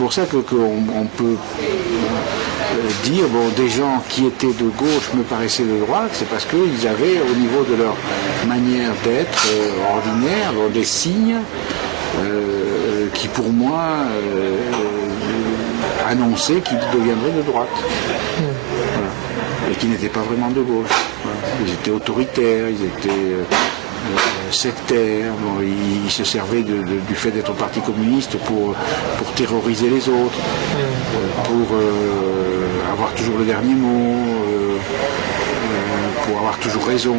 pour ça qu'on peut dire, bon, des gens qui étaient de gauche me paraissaient de droite, c'est parce qu'ils avaient, au niveau de leur manière d'être ordinaire, des signes qui, pour moi, annonçaient qu'ils deviendraient de droite. Voilà. Et qui n'étaient pas vraiment de gauche. Voilà. Ils étaient autoritaires, ils étaient sectaires, bon, ils se servaient du fait d'être au Parti communiste pour terroriser les autres, pour avoir toujours le dernier mot, pour avoir toujours raison.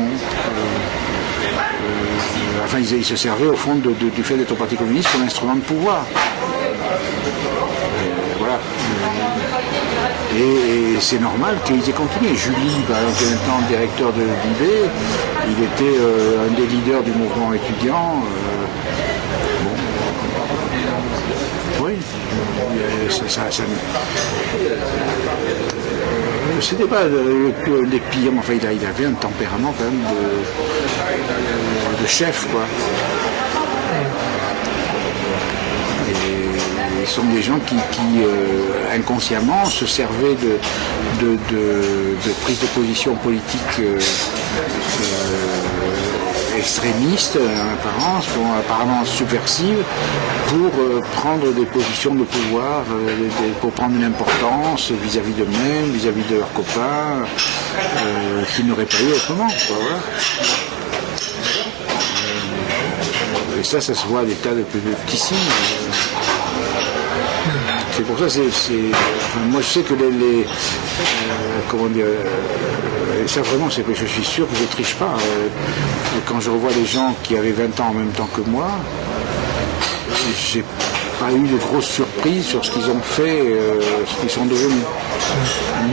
Enfin, ils se servaient au fond du fait d'être au Parti communiste comme instrument de pouvoir. Voilà. Et c'est normal qu'ils aient continué. Julie, par exemple, qui est maintenant directeur de l'IB, il était un des leaders du mouvement étudiant. Bon. Oui. C'était pas les pires, mais enfin, il avait un tempérament quand même de chef, quoi. Et ce sont des gens qui inconsciemment se servaient de prise de position politique extrémistes en apparence, apparemment subversives, pour prendre des positions de pouvoir, pour prendre une importance vis-à-vis d'eux-mêmes, vis-à-vis de leurs copains, qu'ils n'auraient pas eu autrement. Voilà. Et ça se voit à des tas de petits signes. C'est pour ça, enfin, moi je sais que comment dire, ça vraiment, je suis sûr que je ne triche pas. Quand je revois les gens qui avaient 20 ans en même temps que moi, j'ai pas eu de grosses surprises sur ce qu'ils ont fait, ce qu'ils sont devenus.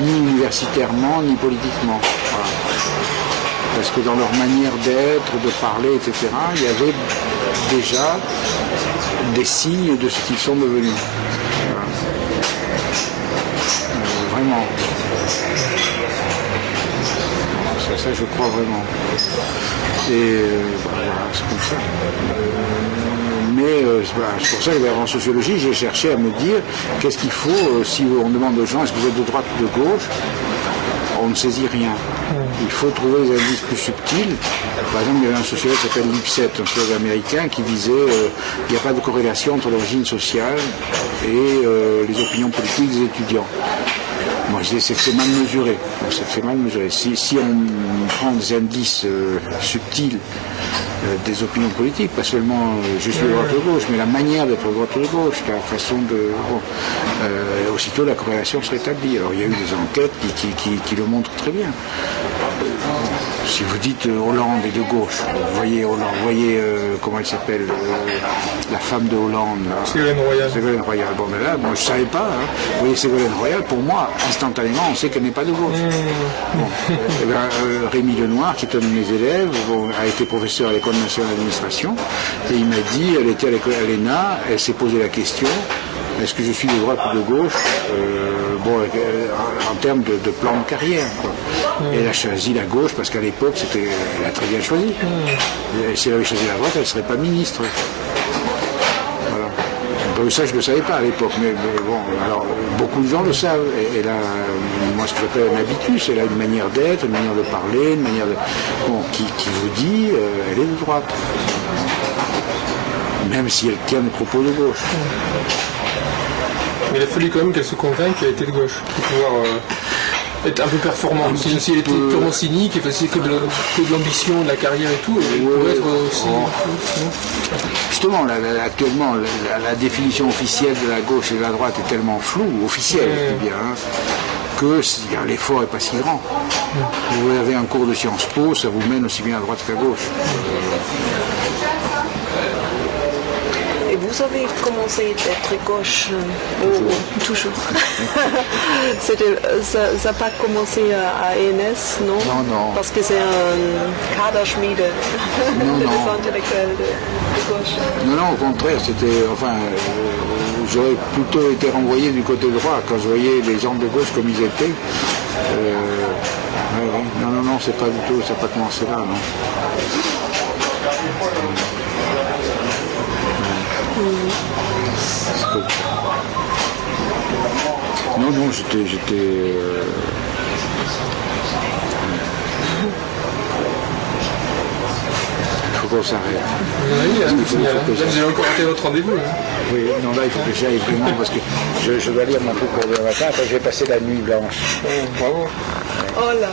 Ni universitairement, ni politiquement. Voilà. Parce que dans leur manière d'être, de parler, etc., il y avait déjà des signes de ce qu'ils sont devenus. Voilà. Vraiment. Ça, je crois vraiment. Et voilà, c'est comme ça. Mais voilà, c'est pour ça qu'en sociologie, j'ai cherché à me dire qu'est-ce qu'il faut, si on demande aux gens est-ce que vous êtes de droite ou de gauche, on ne saisit rien. Il faut trouver des indices plus subtils. Par exemple, il y avait un sociologue qui s'appelle Lipset, un sociologue américain, qui disait qu'il n'y a pas de corrélation entre l'origine sociale et les opinions politiques des étudiants. Moi, je dis c'est que c'est mal mesuré. C'est mal mesuré. Si on prend des indices subtils des opinions politiques, pas seulement je suis de droite ou de gauche, mais la manière d'être de droite ou de gauche, la façon de... Bon, aussitôt la corrélation serait établie. Alors il y a eu des enquêtes qui le montrent très bien. Si vous dites Hollande est de gauche, vous voyez Hollande, vous voyez comment elle s'appelle, la femme de Hollande. Ségolène Royal. Ségolène Royal. Bon, mais là, moi je ne savais pas. Hein. Vous voyez Ségolène Royal, pour moi, instantanément, on sait qu'elle n'est pas de gauche. Bon, Rémi Lenoir, qui est un de mes élèves, a été professeur à l'École nationale d'administration, et il m'a dit, elle était à l'école à l'ENA, elle s'est posé la question, est-ce que je suis de droite ou de gauche en termes de plan de carrière, quoi. Et elle a choisi la gauche parce qu'à l'époque, elle a très bien choisi. Et si elle avait choisi la droite, elle ne serait pas ministre. Voilà. Donc ça, je ne le savais pas à l'époque. Mais bon, alors, beaucoup de gens le savent. Et elle a, moi, ce que j'appelle un habitus, elle a une manière d'être, une manière de parler, une manière de... Bon, qui vous dit, elle est de droite. Même si elle tient des propos de gauche. Mais il a fallu quand même qu'elle se convainque qu'elle était de gauche pour pouvoir être un peu performante. Si elle était purement cynique et faisait que de l'ambition, de la carrière et tout, elle pourrait être aussi... Justement, actuellement, la définition officielle de la gauche et de la droite est tellement floue, officielle, je dis bien, hein, que l'effort n'est pas si grand. Vous avez un cours de Sciences Po, ça vous mène aussi bien à droite qu'à gauche. Vous avez commencé d'être gauche toujours. Ça n'a pas commencé à ENS, non? Non. Parce que c'est un Kaderschmiede des intellectuels de gauche. Non, au contraire, c'était... Enfin, j'aurais plutôt été renvoyé du côté droit quand je voyais les gens de gauche comme ils étaient. Non, c'est pas du tout, ça n'a pas commencé là, non. Non, non, j'étais il faut qu'on s'arrête. Oui, hein, vous allez encore rater votre rendez-vous. Hein. Oui, non, là, il faut que j'aille vraiment parce que je dois lire mon truc pour demain matin. Après, je vais passer la nuit blanche. Bravo. Oh là.